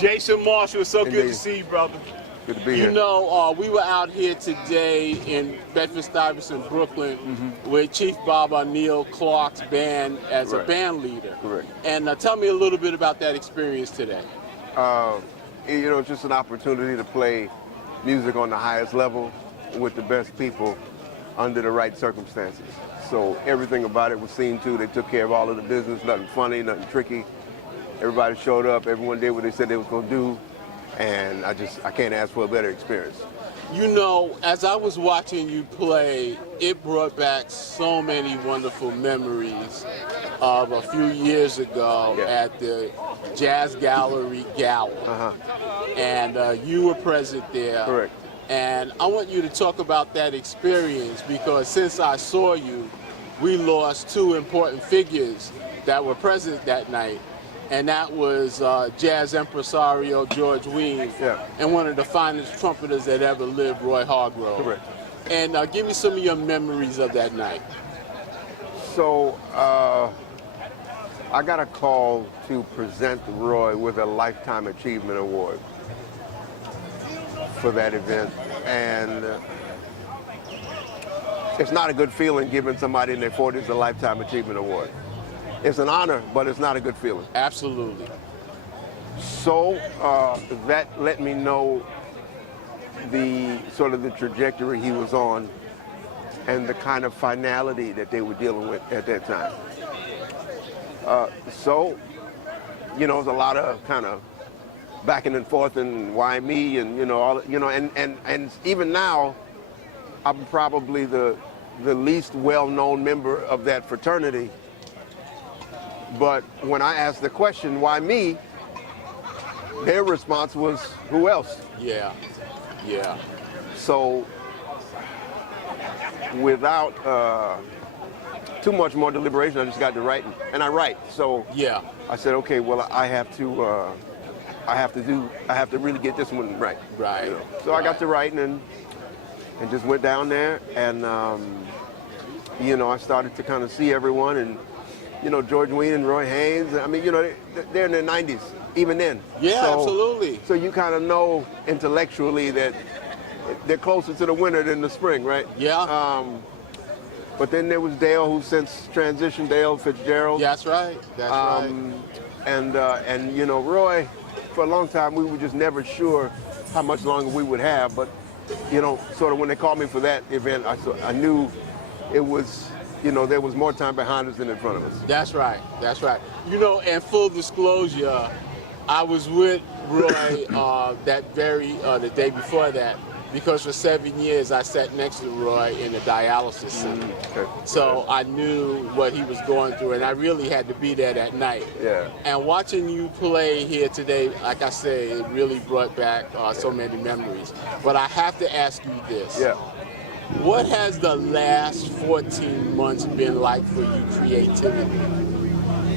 Jason Marshall, it's so good to see you, brother. Good to be here. You know, we were out here today in Bedford-Stuyvesant, Brooklyn, with Chief Baba Neil Clark's band as a band leader. Correct. And tell me a little bit about that experience today. You know, it's just an opportunity to play music on the highest level with the best people under the right circumstances. So everything about it was seen to. They took care of all of the business, nothing funny, nothing tricky. Everybody showed up, everyone did what they said they was gonna do, and I can't ask for a better experience. You know, as I was watching you play, it brought back so many wonderful memories of a few years ago at the Jazz Gallery Gala. And you were present there. Correct. And I want you to talk about that experience, because since I saw you, we lost two important figures that were present that night. And that was jazz impresario George Wein, and one of the finest trumpeters that ever lived, Roy Hargrove. Correct. And give me some of your memories of that night. So I got a call to present Roy with a Lifetime Achievement Award for that event, and it's not a good feeling giving somebody in their 40s a Lifetime Achievement Award. It's an honor, but it's not a good feeling. Absolutely. So that let me know the sort of the trajectory he was on and the kind of finality that they were dealing with at that time. So, you know, it was a lot of kind of backing and forth and why me and, you know, all, you know, and even now, I'm probably the least well-known member of that fraternity. But when I asked the question, why me, their response was, who else? Yeah, yeah. So without too much more deliberation, I just got to writing, and I write. So yeah, I said, okay, well, I have to really get this one right. Right. You know? So I got to writing and just went down there, and you know, I started to kind of see everyone, and you know, George Wein and Roy Haynes. I mean, you know, they're in their 90s, even then. Yeah, so, absolutely. So you kind of know intellectually that they're closer to the winter than the spring, right? Yeah. But then there was Dale, who since transitioned, Dale Fitzgerald. That's right. That's right. And you know, Roy, for a long time, we were just never sure how much longer we would have. But you know, sort of when they called me for that event, I knew it was, you know, there was more time behind us than in front of us. That's right. That's right. You know, and full disclosure, I was with Roy the day before that, because for 7 years I sat next to Roy in a dialysis center. Okay. So I knew what he was going through, and I really had to be there that night. Yeah. And watching you play here today, like I say, it really brought back so many memories. But I have to ask you this. Yeah. What has the last 14 months been like for you creatively?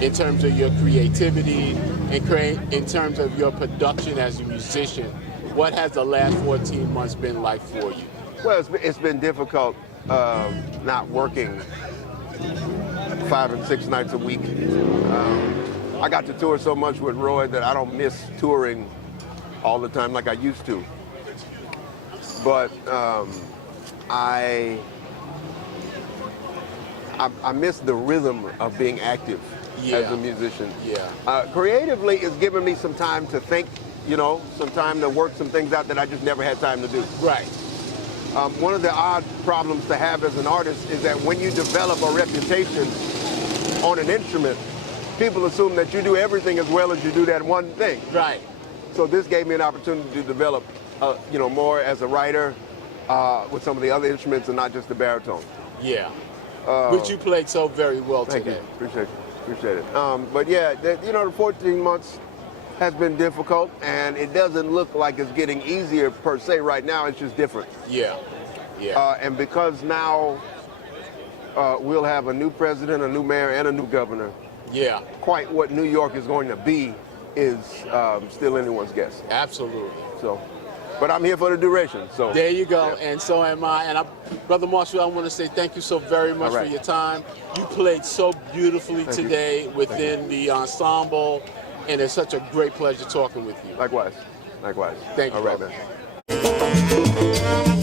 In terms of your creativity, in terms of your production as a musician, what has the last 14 months been like for you? Well, it's been difficult not working 5 and 6 nights a week. I got to tour so much with Roy that I don't miss touring all the time like I used to. But I miss the rhythm of being active as a musician. Yeah. Creatively, it's given me some time to think, you know, some time to work some things out that I just never had time to do. Right. One of the odd problems to have as an artist is that when you develop a reputation on an instrument, people assume that you do everything as well as you do that one thing. Right. So this gave me an opportunity to develop, you know, more as a writer with some of the other instruments and not just the baritone. Yeah. Which you played so very well Thank today. you. Appreciate it. But yeah, you know, the 14 months, has been difficult, and it doesn't look like it's getting easier per se right now. It's just different. Yeah, yeah. And because now we'll have a new president, a new mayor, and a new governor, Yeah, quite what New York is going to be is still anyone's guess. absolutely. So, but I'm here for the duration. So There you go, yeah. and so am I. And Brother Marshall, I want to say thank you so very much All right. for your time. You played so beautifully Thank you. today within the ensemble, and it's such a great pleasure talking with you. Likewise. Likewise. Thank you, All right, brother. man.